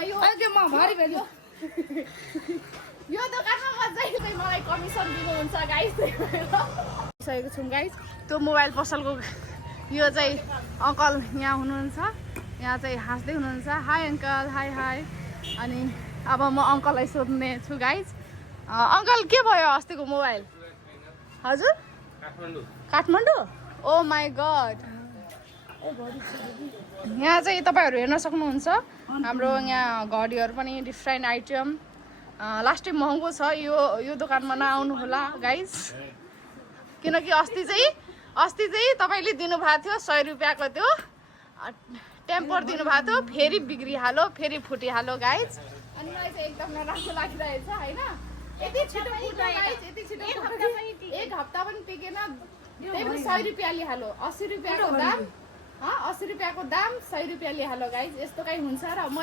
यो दोकानमा मजाले मलाई कमिसन दिनुहुन्छ गाइस सकेको छौँ गाइस। त्यो मोबाइल पसलको यो चाहिँ अङ्कल यहाँ हुनुहुन्छ, यहाँ चाहिँ हाँस्दै हुनुहुन्छ। High uncle, high high. अनि अब म अङ्कललाई सोध्ने छु गाइस। अङ्कल के भयो अस्तिको मोबाइल? हजुर काठमाडौँ? ओ माई गड। यहाँ चाहिँ तपाईँहरू हेर्न सक्नुहुन्छ हाम्रो यहाँ घडीहरू पनि डिफ्रेन्ट आइटम। लास्ट टाइम महँगो छ, यो दोकानमा नआउनु होला गाइस, किनकि अस्ति चाहिँ तपाईँले दिनुभएको थियो 100 रुपियाँको त्यो टेम्पर दिनुभएको थियो, फेरि बिग्रिहाल्यो, फेरि फुटिहाल्यो गाइस। अनि मलाई चाहिँ एकदम नराम्रो लागिरहेछ होइन। यति छिटो फुट्यो गाइस, यति छिटो एक हप्ता पनि टिकेन, त्यही पनि 100 रुपियाँ लिइहाल्यो। 80 रुपियाँको दाम, 80 रुपियाँको दाम 100 रुपियाँ लिइहाल्यो गाइस। यस्तो कहीँ हुन्छ र? म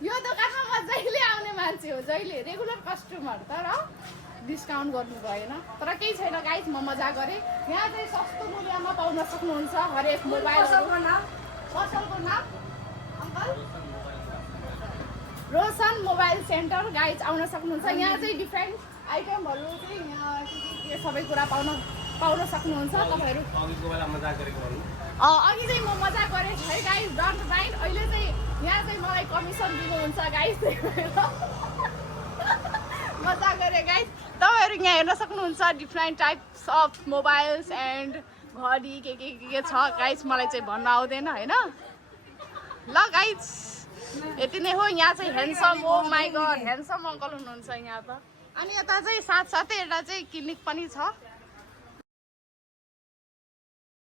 यो दोकानमा म जहिले आउने मान्छे हो, जहिले रेगुलर कस्टमर, तर डिस्काउन्ट गर्नु भएन। तर केही छैन गाइस, म मजा गरेँ। यहाँ चाहिँ सस्तो मूल्यमा पाउन सक्नुहुन्छ हरेक मोबाइल। पसलको नाम uncle Roshan mobile centre guys, आउन सक्नुहुन्छ। यहाँ चाहिँ डिफ्रेन्ट आइटमहरू चाहिँ के सबै कुरा पाउन सक्नुहुन्छ तपाईँहरू। अघि चाहिँ म मजा गरेँ है गाइस, डोन्ट माइन्ड। अहिले चाहिँ यहाँ चाहिँ मलाई कमिसन दिनुहुन्छ गाइस, मजा गरेँ गाइस। तपाईँहरू यहाँ हेर्न सक्नुहुन्छ different types of mobiles and घडी के छ गाइस, मलाई चाहिँ भन्न आउँदैन होइन। ल गाइस यति नै हो। यहाँ चाहिँ handsome, oh my god handsome uncle हुनुहुन्छ यहाँ त। अनि यता चाहिँ साथसाथै एउटा चाहिँ क्लिनिक पनि छ।